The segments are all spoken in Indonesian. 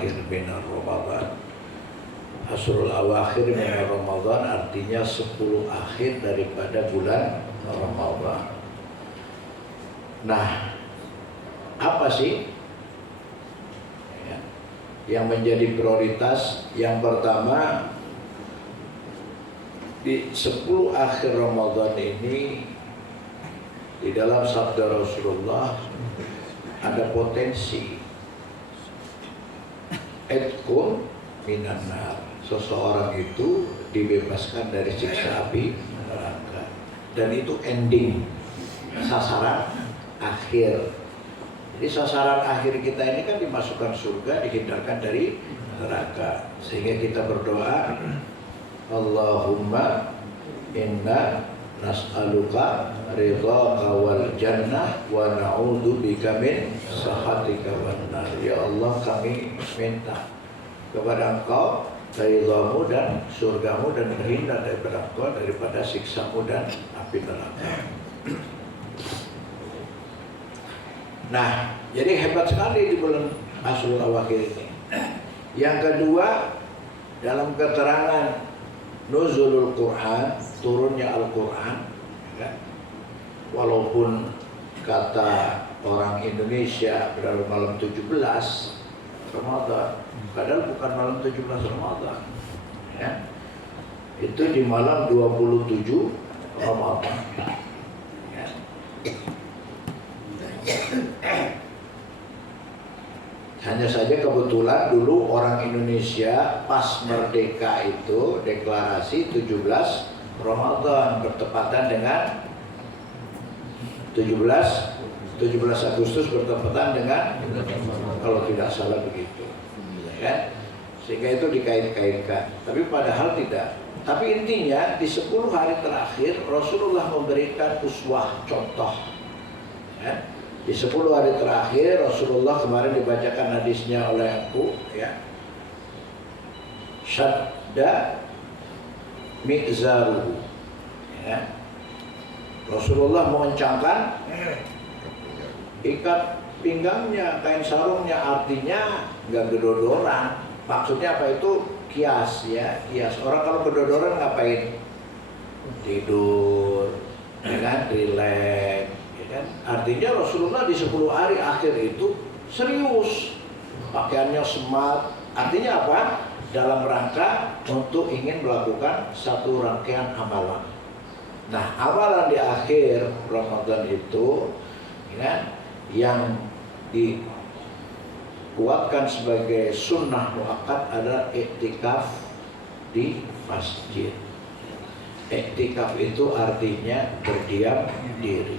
awakhir min Ramadan. Asrul awakhir min Ramadan artinya 10 akhir daripada bulan Ramadan. Nah, apa sih yang menjadi prioritas? Yang pertama, di 10 akhir Ramadan ini, di dalam sabda Rasulullah ada potensi etkun minan nar, seseorang itu dibebaskan dari siksa api neraka. Dan itu ending, sasaran akhir. Jadi sasaran akhir kita ini kan dimasukkan surga, dihindarkan dari neraka. Sehingga kita berdoa, Allahumma inna nas'aluka ridhaka wal jannah wa na'udzu bika min sakhatika wan nar. Ya Allah, kami minta kepada Engkau ridhamu dan surgamu, dan berhindar daripada Engkau daripada siksamu dan api neraka. Nah, jadi hebat sekali di bulan Asrul Awakhir ini. Yang kedua, dalam keterangan nuzulul Quran, turunnya Al-Quran, ya, walaupun kata orang Indonesia pada malam 17 Ramadan, padahal bukan malam 17 Ramadan, ya. Itu di malam 27 Ramadan, ya. Hanya saja kebetulan dulu orang Indonesia pas merdeka itu deklarasi 17 Ramadan bertepatan dengan 17 Agustus bertepatan dengan, kalau tidak salah begitu, ya. Sehingga itu dikait-kaitkan, tapi padahal tidak. Tapi intinya di 10 hari terakhir Rasulullah memberikan uswah, contoh, ya. Di 10 hari terakhir Rasulullah, kemarin dibacakan hadisnya oleh aku, ya, syadda mi'zaruhu, ya. Rasulullah mengencangkan ikat pinggangnya, kain sarungnya, artinya nggak gedodoran. Maksudnya apa itu? Kias, ya, kias. Orang kalau gedodoran ngapain? Tidur, ya kan, rileks. Kan? Artinya Rasulullah di 10 hari akhir itu serius, pakaiannya smart. Artinya apa? Dalam rangka untuk ingin melakukan satu rangkaian amalan. Nah, amalan di akhir Ramadan itu, ya, yang dikuatkan sebagai sunnah muakkad adalah iktikaf di masjid. Iktikaf itu artinya berdiam diri.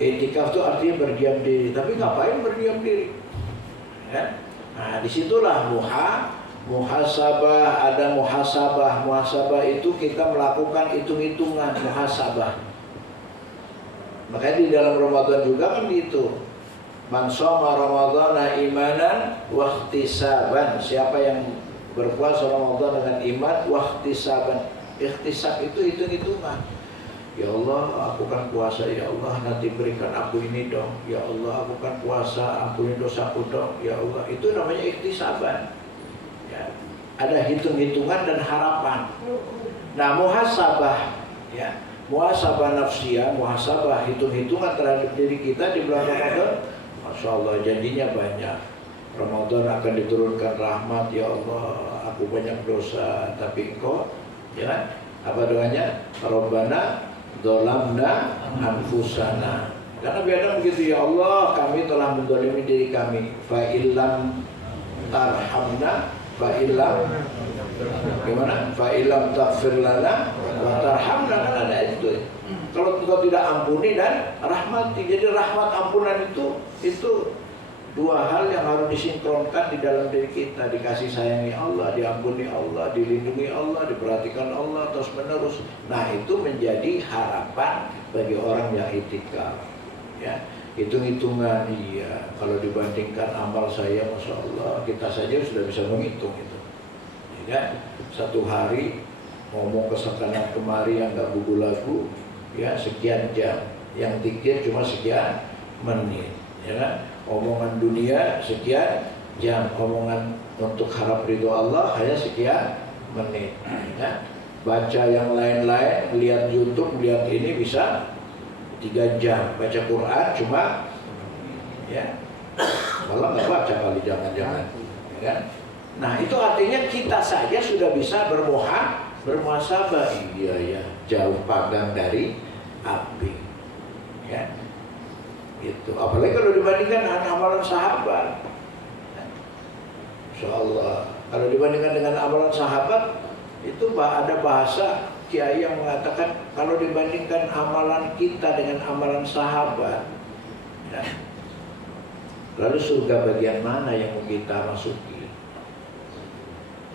Iktikaf itu artinya berdiam diri, tapi ngapain berdiam diri? Ya? Nah, disitulah muhasabah, ada muhasabah. Muhasabah itu kita melakukan hitung-hitungan, muhasabah. Makanya di dalam Ramadan juga kan gitu. Man shoma Ramadhana imanan wa ihtisaban. Siapa yang berpuasa Ramadan dengan iman wa ihtisaban. Ihtisab itu hitung-hitungan. Ya Allah, aku kan puasa, ya Allah nanti berikan aku ini dong. Ya Allah, aku kan puasa, ampuni dosaku dong. Ya Allah, itu namanya ihtisaban. Ya. Ada hitung-hitungan dan harapan. Nah, muhasabah, ya, muhasabah nafsiyah, muhasabah hitung-hitungan terhadap diri kita di bulan Ramadan. Masya Allah, janjinya banyak. Ramadan akan diturunkan rahmat. Ya Allah, aku banyak dosa, tapi Engkau, ya, apa doanya? Rabbana dzalamna anfusana. Karena biadab begitu, ya Allah, kami telah menzalimi diri kami. Fa illam tarhamna, fa illam gimana? Fa illam taghfir lana wa tarhamna, kan ada itu. Kalau Engkau tidak ampuni dan rahmati. Jadi rahmat ampunan itu dua hal yang harus disinkronkan di dalam diri kita. Dikasih sayangi Allah, diampuni Allah, dilindungi Allah, diperhatikan Allah terus menerus. Nah, itu menjadi harapan bagi orang yang itikaf, ya. Hitung-hitungan, iya, kalau dibandingkan amal saya, Masya Allah, kita saja sudah bisa menghitung itu, ya. Satu hari ngomong ke sana kemari yang gak buku lagu, ya, sekian jam. Yang dikir cuma sekian menit, ya kan? Omongan dunia sekian jam. Omongan untuk harap ridho Allah hanya sekian menit. Ya. Baca yang lain-lain, lihat YouTube, lihat ini bisa 3 jam. Baca Quran cuma ya malah nggak baca kali, jangan-jangan. Ya. Nah itu artinya kita saja sudah bisa bermuhasabah. Iya ya, jauh panggang dari api. Ya. Itu apalagi kalau dibandingkan dengan amalan sahabat. Insyaallah kalau dibandingkan dengan amalan sahabat itu ada bahasa kiai yang mengatakan kalau dibandingkan amalan kita dengan amalan sahabat, ya, lalu surga bagian mana yang mau kita masuki?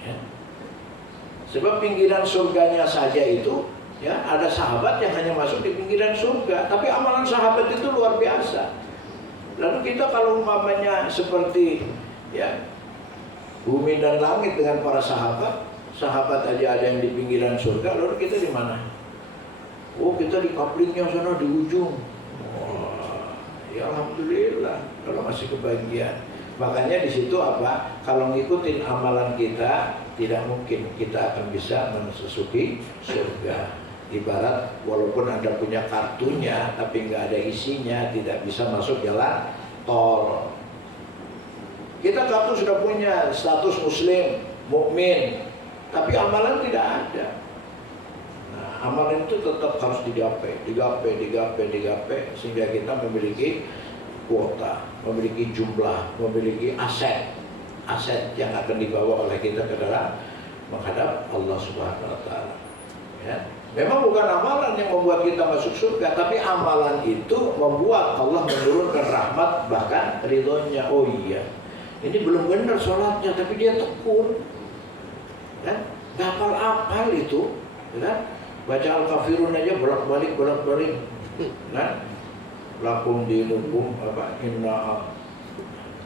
Ya. Sebab pinggiran surganya saja itu, ya, ada sahabat yang hanya masuk di pinggiran surga, tapi amalan sahabat itu luar biasa. Lalu kita kalau umpamanya seperti ya bumi dan langit dengan para sahabat aja ada yang di pinggiran surga, lalu kita di mana? Oh, kita di kaplingnya sana di ujung. Wah, ya alhamdulillah kalau masih kebagian. Makanya di situ apa? Kalau ngikutin amalan kita, tidak mungkin kita akan bisa memasuki surga. Ibarat walaupun Anda punya kartunya tapi nggak ada isinya, tidak bisa masuk jalan tol. Kita kartu sudah punya status muslim, mukmin, tapi amalan tidak ada. Nah, amalan itu tetap harus digapai sehingga kita memiliki kuota, memiliki jumlah, memiliki aset yang akan dibawa oleh kita ke dalam menghadap Allah Subhanahu wa taala. Ya. Memang bukan amalan yang membuat kita masuk surga, tapi amalan itu membuat Allah menurunkan rahmat bahkan ridhonya. Oh iya, ini belum benar sholatnya, tapi dia tekun. Kan? Hafal itu, kan? Baca Al-Kafirun aja bolak-balik, kan? Lakum dinukum apa?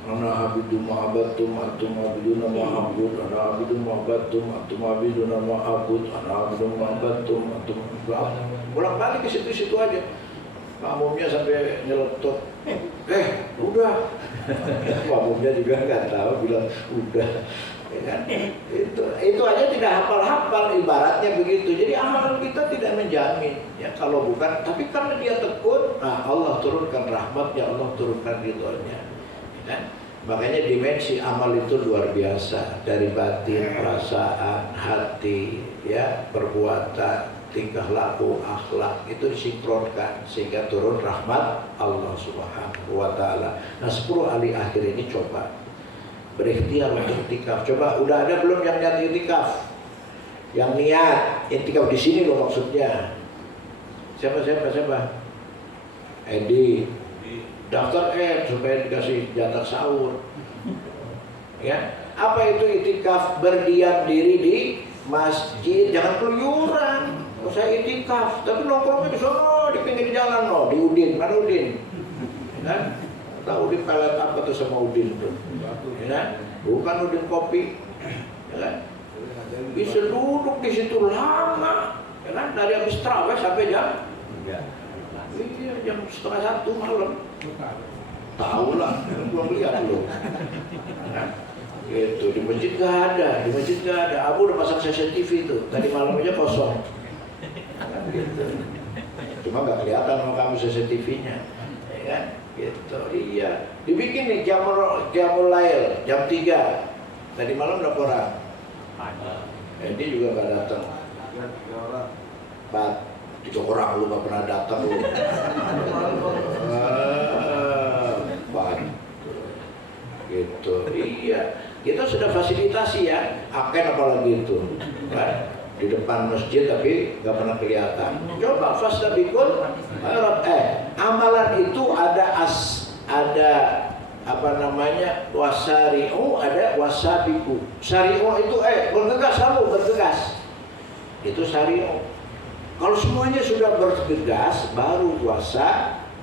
Ana abidu ma'abatum antum abiduna ma'abud, ana abidu ma'abatum antum abiduna ma'abud, ana abidu ma'abatum antum bolak-balik ke situ-situ aja. Makmumnya sampai nyeletuk. Udah. Makmumnya juga nggak tahu, bilang udah. Ya kan? Itu aja tidak hafal-hafal, ibaratnya begitu. Jadi amalan kita tidak menjamin ya kalau bukan, tapi karena dia tekun, nah Allah turunkan rahmatnya, Allah turunkan ridhonya. Ya kan? Makanya dimensi amal itu luar biasa, dari batin, perasaan, hati, ya, perbuatan, tingkah laku, akhlak itu disinkronkan sehingga turun rahmat Allah Subhanahu wa taala. Nah, 10 hari akhir ini coba berikhtiar untuk itikaf. Coba udah ada belum yang niat itikaf? Yang niat itikaf di sini loh maksudnya. Siapa? Edi. Daftar supaya dikasih jatah sahur. Ya. Apa itu itikaf? Berdiam diri di masjid, jangan keluyuran. Oh, saya itikaf, tapi nongkrongnya di sana di pinggir jalan loh, di Udin, mana Udin? Kan? Tahu Udin pelet apa tuh sama Udin tuh? Ya kan? Bukan Udin kopi, ya kan? Bisa duduk di situ lama, ya kan? Dari habis tarawih sampai jam, iya jam 12:30 malam. Tahu lah, belum lihat loh. Gitu, di masjid nggak ada, Abu udah pasang CCTV itu, tadi malam aja kosong. Gitu. Cuma nggak kelihatan sama kamu CCTV-nya, ya kan? Gitu, iya. Dibikin nih jamul lail jam 3. Tadi malam berapa orang? Dia juga nggak datang. 3 orang lu nggak pernah datang lu. Gitu, iya. Kita sudah fasilitasi ya, akan apalagi itu, kan? Di depan masjid tapi nggak pernah kelihatan. Coba fastabikul amalan itu ada apa namanya wasari'u, ada wasabiku. Sari'u itu bergegas, selalu bergegas. Itu sari'u. Kalau semuanya sudah bergegas, baru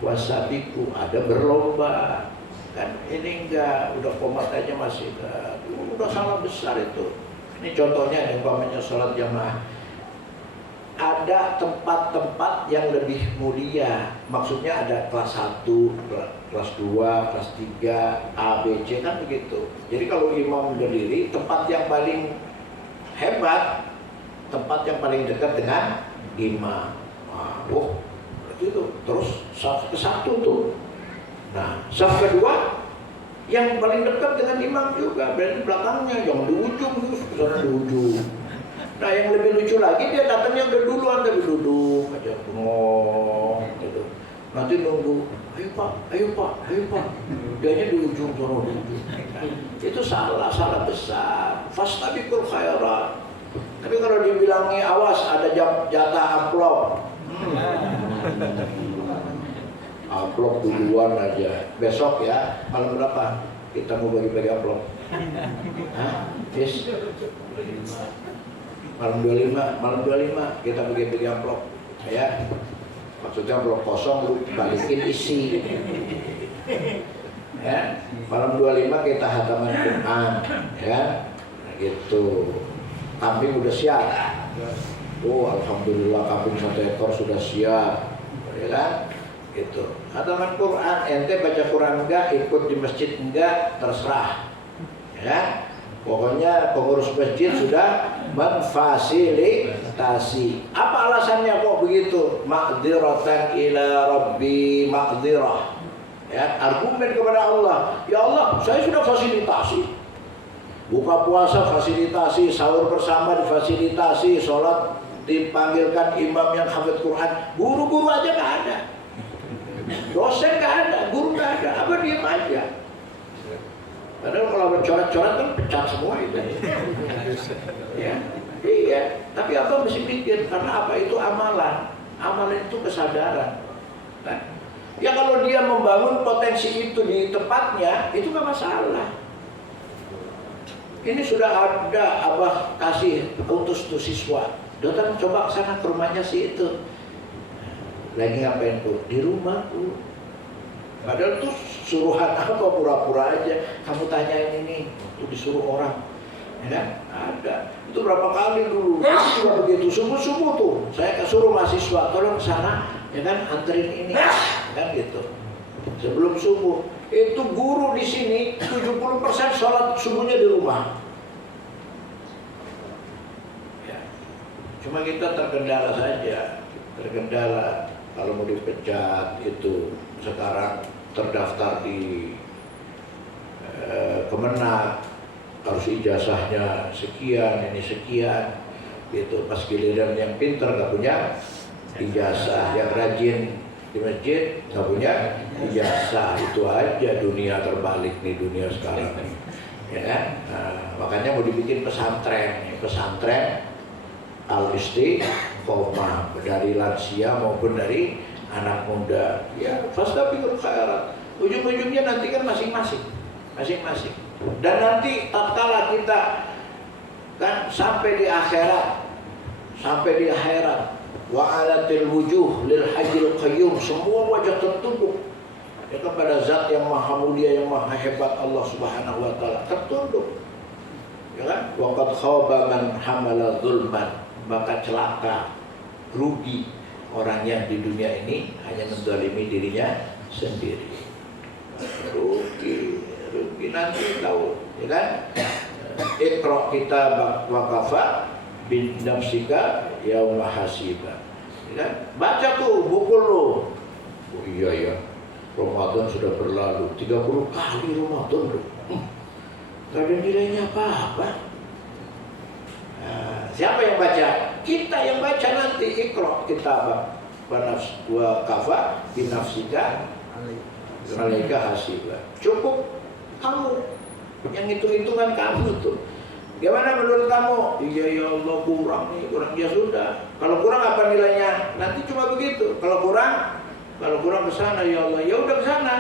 wasabiku, ada berlomba. Kan ini enggak, udah komat aja masih udah salah besar itu. Ini contohnya yang umpamanya sholat jamaah ada tempat-tempat yang lebih mulia. Maksudnya ada kelas 1, kelas 2, kelas 3, A, B, C, kan begitu. Jadi kalau imam berdiri, tempat yang paling hebat, tempat yang paling dekat dengan imam. Berarti itu. Terus saf ke-1 tuh. Nah, saf kedua yang paling dekat dengan imam juga, berarti belakangnya, yang di ujung terus sana di ujung. Nah, yang lebih lucu lagi, dia datangnya udah duluan, tapi duduk aja ngomong gitu. Nanti nunggu, ayo pak, ayo pak, ayo pak. Dianya di ujung sana di ujung. Itu salah besar. Fastabiqul khairat. Tapi kalau dibilangi awas ada jatah amplop. Amplop duluan aja. Besok ya, malam berapa? Kita mau bagi-bagi amplop. Hah? Yes. Malam 25 kita bagi-bagi amplop. Ya. Maksudnya amplop kosong lu balikin isi. Ya. Malam 25 kita hataman Quran, ya. Nah, gitu. Kambing udah siap. Alhamdulillah kambing 1 ekor sudah siap. Ya kan? Gitu. Hataman Quran, ente baca Quran enggak, ikut di masjid enggak, terserah. Ya. Pokoknya pengurus masjid sudah memfasilitasi. Apa alasannya kok begitu? Ma'dziratan ila rabbi ma'dzirah. Ya, argumen kepada Allah. Ya Allah, saya sudah fasilitasi. Buka puasa fasilitasi, sahur bersama difasilitasi, sholat dipanggilkan imam yang hafidz Quran. Guru-guru aja nggak ada. Dosen nggak ada, guru nggak ada. Apa diem aja? Padahal kalau bercoret-coret kan pecat semua itu. Ya, iya. Tapi apa mesti mikir, karena apa itu amalan. Amalan itu kesadaran. Nah, ya kalau dia membangun potensi itu di tempatnya, itu nggak masalah. Ini sudah ada abah kasih utus tuh siswa. Datang coba ke sana ke rumahnya si itu. Lagi ngapain tuh? Di rumah tuh. Padahal tuh suruhan apa pura-pura aja. Kamu tanyain ini, tuh disuruh orang. Ya kan? Ada. Itu berapa kali dulu. Itu juga begitu. Subuh-subuh tuh. Saya suruh mahasiswa, tolong ke sana, ya kan, anterin ini. Kan gitu. Sebelum subuh. Itu guru di sini 70% sholat subuhnya di rumah. Ya. Cuma kita terkendala saja. Terkendala kalau mau dipecat itu sekarang terdaftar di Kemenak, harus ijazahnya sekian, ini sekian gitu. Pas giliran yang pintar nggak punya ijazah, yang rajin di masjid nggak punya ijazah. Itu aja dunia terbalik nih, dunia sekarang nih, ya kan? Nah, makanya mau dibikin pesantren Al-Istiqomah dari lansia maupun dari anak muda. Ya, fastabiqul khairat. Ujung-ujungnya nanti kan masing-masing. Dan nanti tatkala kita kan sampai di akhirat, wa alatil wujuh lil hayyil qayyum, semua wajah tertunduk ya kepada zat yang maha mulia, yang maha hebat, Allah Subhanahu wa taala, tertunduk. Ya kan? Wa qad khaba man hamala zulman, maka celaka, rugi orang yang di dunia ini hanya menzalimi dirinya sendiri. Rugi nanti tahu, ya kan? Iqra kitabak wa kafa bin nafsika yauma hasiba. Ya kan? Baca tuh buku lu. Oh iya ya. Ramadan sudah berlalu, 30 kali Ramadan loh. Gak ada nilainya apa-apa. Nah, siapa yang baca? Kita yang baca nanti. Iqra kitabak wa kafa bin nafsika alaika hasiba. Cukup kamu yang hitung-hitungan kamu tuh. Gimana menurut kamu? Iya ya Allah, kurang ya sudah. Kalau kurang apa nilainya? Nanti cuma begitu. Kalau kurang ke sana ya Allah, ya udah ke sana.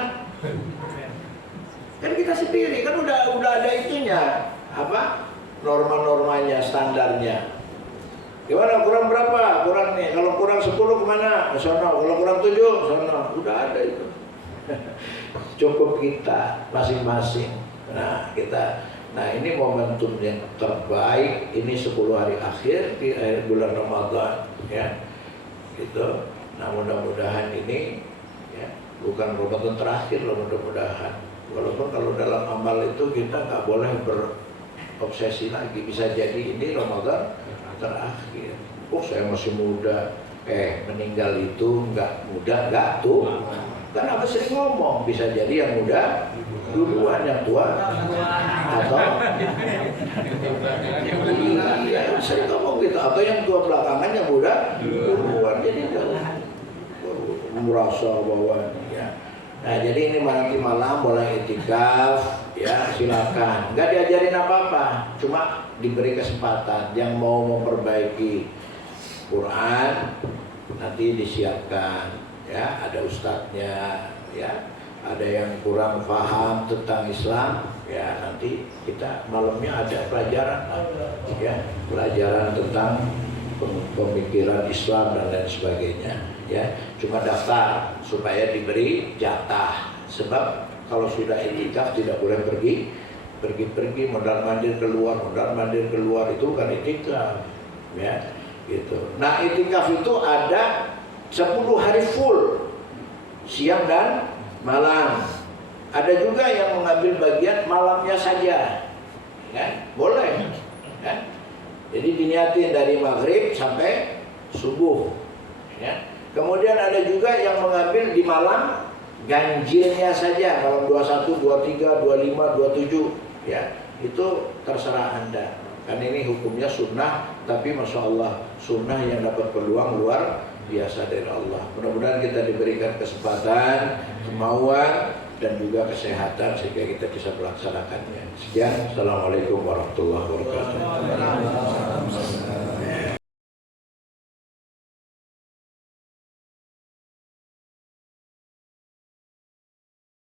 Kan kita sendiri kan udah ada itunya, apa? Norma-normanya, standarnya. Gimana kurang berapa? Kurang nih. Kalau kurang 10 kemana? Ke sana. Kalau kurang 7 ke sana. Udah ada itu. Cukup kita masing-masing. Nah, kita Nah ini momentum yang terbaik, ini 10 hari akhir di akhir bulan Ramadan ya, gitu. Nah mudah-mudahan ini ya, bukan Ramadan terakhir loh, mudah-mudahan. Walaupun kalau dalam amal itu kita nggak boleh berobsesi lagi, bisa jadi ini Ramadan terakhir. Oh saya masih muda, meninggal itu nggak muda, nggak tuh. Kan apa sering ngomong, bisa jadi yang muda duluan, yang tua atau iya, sering ngomong gitu, atau yang tua belakangan, yang muda duluan. Jadi merasa bahwa ya. Nah jadi ini nanti malam boleh itikaf ya, silakan. Nggak diajarin apa-apa, cuma diberi kesempatan. Yang mau memperbaiki Quran nanti disiapkan ya, ada ustadznya ya. Ada yang kurang paham tentang Islam ya, nanti kita malamnya ada pelajaran ya, pelajaran tentang pemikiran Islam dan lain sebagainya ya. Cuma daftar supaya diberi jatah, sebab kalau sudah itikaf tidak boleh pergi mondar-mandir keluar itu kan itikaf ya gitu. Nah itikaf itu ada 10 hari full, siang dan malam. Ada juga yang mengambil bagian malamnya saja, kan? Boleh, kan? Jadi diniatin dari maghrib sampai subuh, ya. Kemudian ada juga yang mengambil di malam ganjilnya saja, malam 21, 23, 25, 27, ya. Itu terserah Anda. Kan ini hukumnya sunnah, tapi masya Allah sunnah yang dapat peluang luar biasa dari Allah. Mudah-mudahan kita diberikan kesempatan, kemauan, dan juga kesehatan sehingga kita bisa melaksanakannya. Sekian, assalamualaikum warahmatullahi wabarakatuh.